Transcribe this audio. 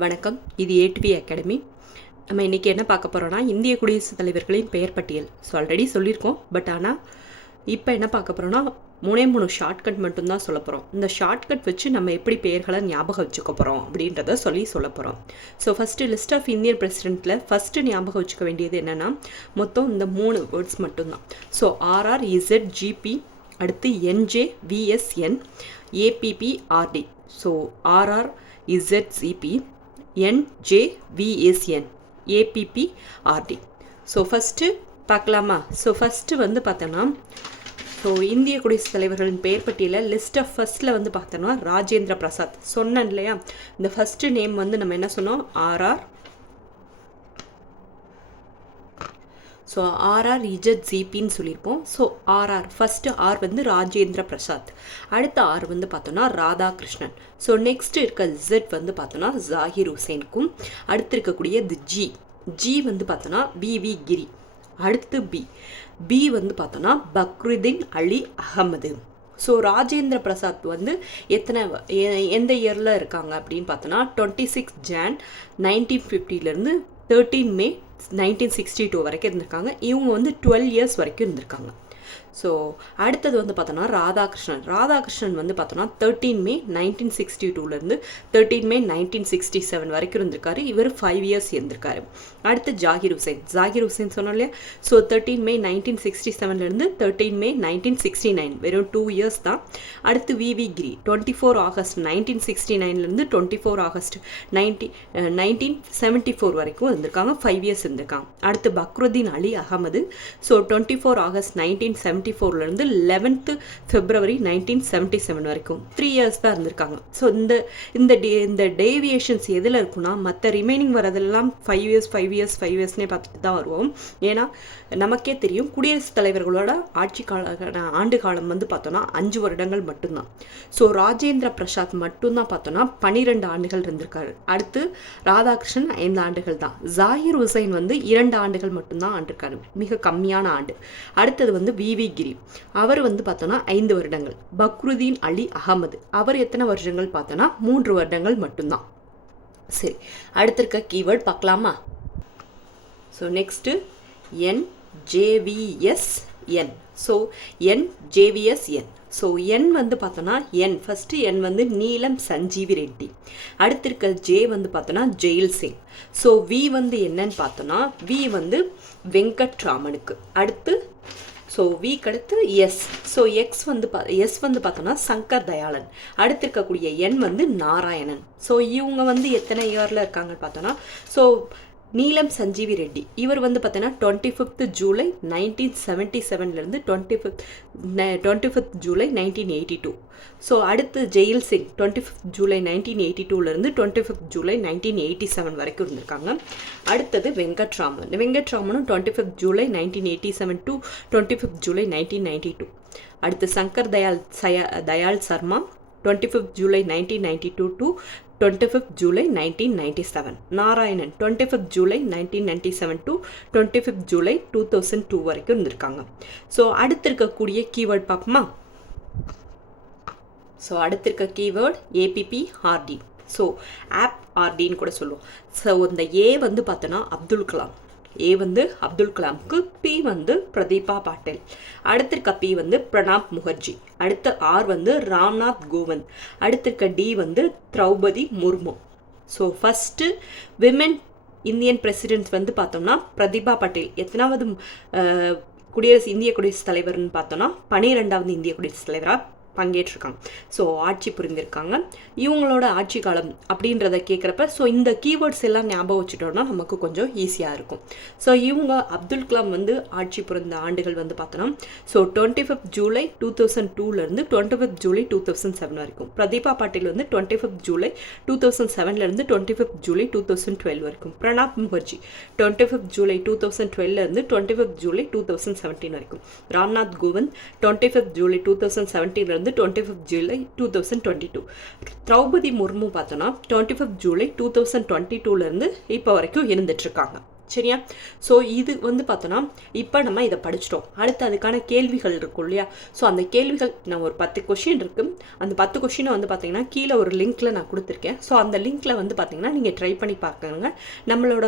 வணக்கம். இது ATV academy. நம்ம இன்றைக்கி என்ன பார்க்க போகிறோன்னா, இந்திய குடியரசுத் தலைவர்களின் பெயர் பட்டியல். ஆல்ரெடி சொல்லியிருக்கோம். பட் ஆனால் இப்போ என்ன பார்க்க போகிறோன்னா, 3 ஷார்ட்கட் மட்டும்தான் சொல்ல போகிறோம். இந்த ஷார்ட்கட் வச்சு நம்ம எப்படி பெயர்களை ஞாபகம் வச்சுக்க போகிறோம் அப்படின்றத சொல்ல போகிறோம். ஃபஸ்ட்டு லிஸ்ட் ஆஃப் இந்தியன் பிரசிடென்ட்டில் ஃபஸ்ட்டு ஞாபகம் வச்சுக்க வேண்டியது என்னென்னா, மொத்தம் இந்த 3 வேர்ட்ஸ் மட்டும்தான். ஆர்ஆர், இசட், ஜிபி, அடுத்து NJ, VSN, APP, RD. RR, Z, GP, NJVSN, APPRD. First பார்க்கலாமா? ஃபஸ்ட்டு பார்த்தோன்னா, இந்திய குடியரசுத் தலைவர்களின் பெயர் பட்டியலில் லிஸ்ட் ஆஃப் ஃபஸ்ட்டில் பார்த்தோன்னா ராஜேந்திர பிரசாத். சொன்னேன் இல்லையா, இந்த ஃபஸ்ட்டு நேம் நம்ம என்ன சொன்னோம்? ஆர்ஆர். ஆர்ஆர் இஜட் ஜிபின்னு சொல்லியிருப்போம். R R first R Rajendra Prasad. அடுத்த ஆர் பார்த்தோன்னா ராதாகிருஷ்ணன். நெக்ஸ்ட் இருக்க ஜெட் பார்த்தோன்னா ஜாகிர் ஹுசேனுக்கும். அடுத்து இருக்கக்கூடிய ஜி பார்த்தோன்னா விவி கிரி. அடுத்து பி பார்த்தோன்னா பக்ருதீன் அலி அகமது. ராஜேந்திர பிரசாத் எந்த இயரில் இருக்காங்க அப்படின்னு பார்த்தோன்னா 26 Jan 1950 13 May 1962 வரைக்கும் இருந்திருக்காங்க. இவங்க 12 years வரைக்கும் இருந்திருக்காங்க. அடுத்தது பார்த்தோன்னா ராதாகிருஷ்ணன் பார்த்தோன்னா 13 May 1962 13 May 1967 வரைக்கும் இருந்திருக்காரு. இவர் 5 years இருந்திருக்காரு. அடுத்து ஜாகிர் ஹுசேன் சொன்னோம் இல்லையா. 13 May 1967 13 May 1969 வெறும் 2 years தான். அடுத்து விவி கிரி 24 August 1969 24 August 1974 வரைக்கும் இருந்திருக்காங்க. 5 years இருந்திருக்காங்க. அடுத்து பக்ருதீன் அலி அகமது 24 August 1974 11th February 1977 வரைக்கும் 3 years தான் இருந்திருக்காங்க. இந்த டேவியேஷன்ஸ் எதில் இருக்குன்னா, மற்ற ரிமைனிங் வரதெல்லாம் 5 yearsனே பார்த்துட்டு தான் வருவோம். ஏன்னா நமக்கே தெரியும், குடியரசுத் தலைவர்களோட ஆண்டு காலம் பார்த்தோன்னா 5 வருடங்கள் மட்டும்தான். ராஜேந்திர பிரசாத் மட்டும்தான் பார்த்தோன்னா 12 ஆண்டுகள் இருந்திருக்காரு. அடுத்து ராதாகிருஷ்ணன் 5 ஆண்டுகள் தான். ஜாகிர் ஹுசைன் 2 ஆண்டுகள் மட்டும்தான் ஆண்டிருக்காரு, மிக கம்மியான ஆண்டு. அடுத்தது விவி கிரி, அவர் பார்த்தோன்னா 5 வருடங்கள். பக்ருதீன் அலி அகமது, அவர் எத்தனை வருடங்கள் பார்த்தோன்னா 3 வருடங்கள் மட்டும்தான். சரி, அடுத்திருக்க கீவேர்ட் பார்க்கலாமா? Next NJVSN. NJVSN. N பார்த்தோன்னா ஃபஸ்ட்டு N நீலம் சஞ்சீவி ரெட்டி. அடுத்திருக்க J பார்த்தோன்னா ஜெயில் சிங். V என்னன்னு பார்த்தோன்னா V வெங்கட்ராமனுக்கு. அடுத்து V கடுத்து S. X S பார்த்தோன்னா சங்கர் தயாளன். அடுத்து இருக்கக்கூடிய N நாராயணன். இவங்க எத்தனை இயரில் இருக்காங்கன்னு பார்த்தோன்னா, நீலம் சஞ்சீவி ரெட்டி, இவர் பார்த்தோன்னா 25th July 1977 25th July 1982. அடுத்து jail Singh 25th July 1982 25th July 1987 வரைக்கும் இருந்திருக்காங்க. அடுத்தது வெங்கட்ராமனும் 25th July 1987 to 25th July 1992. அடுத்து Shankar Dayal Sharma 25th July 1992 to 25th July 1997. Narayanan 25th July 1997 to 25th July 2002 வரைக்கும் இருந்திருக்காங்க. அடுத்து இருக்கக்கூடிய கீவேர்ட் பார்ப்போமா? அடுத்து இருக்க கீவேர்ட் APPRD. ஆப் ஆர்டின்னு கூட சொல்லுவோம். இந்த ஏ பார்த்தோன்னா அப்துல் கலாம். ஏ அப்துல் கலாமுக்கு. பி பிரதீபா பாட்டேல். அடுத்திருக்க பி பிரணாப் முகர்ஜி. அடுத்த ஆர் ராம்நாத் கோவிந்த். அடுத்திருக்க D Droupadi Murmu. First women Indian president பார்த்தோம்னா பிரதீபா பாட்டேல். எத்தனாவது இந்திய குடியரசுத் தலைவர்னு பார்த்தோன்னா 12வது இந்திய குடியரசுத் தலைவராக பங்கேற்றிருக்காங்க. ஆட்சி புரிந்திருக்காங்க. இவங்களோட ஆட்சி காலம் அப்படின்றத கேட்குறப்ப இந்த கீவேர்ட்ஸ் எல்லாம் ஞாபகம் வச்சுட்டோம்னா நமக்கு கொஞ்சம் ஈஸியாக இருக்கும். இவங்க அப்துல் கலாம் ஆட்சி புரிந்த ஆண்டுகள் பார்த்தோன்னா 25th July 2002 25th July 2007 வரைக்கும். Pratibha Patil 25th July 2007 25th July 2012 வரைக்கும். Pranab Mukherjee 25th July 2012 25th July 2017 வரைக்கும். Ramnath Kovind 25th July 2017 25th July 2022. Draupadi Murmu பார்த்தோன்னா 25th July 2022 இப்போ வரைக்கும் இருந்துட்டு இருக்காங்க. சரியா? ஸோ இது வந்து பார்த்தோன்னா இப்போ நம்ம இதை படிச்சிட்டோம். அடுத்து அதுக்கான கேள்விகள் இருக்கும் இல்லையா? ஸோ அந்த கேள்விகள் நான் ஒரு 10 கொஷின் இருக்குது. அந்த 10 கொஷினை வந்து பார்த்தீங்கன்னா கீழே ஒரு லிங்க்கில் நான் கொடுத்துருக்கேன். ஸோ அந்த லிங்க்கில் வந்து பார்த்தீங்கன்னா நீங்கள் ட்ரை பண்ணி பார்க்குறங்க. நம்மளோட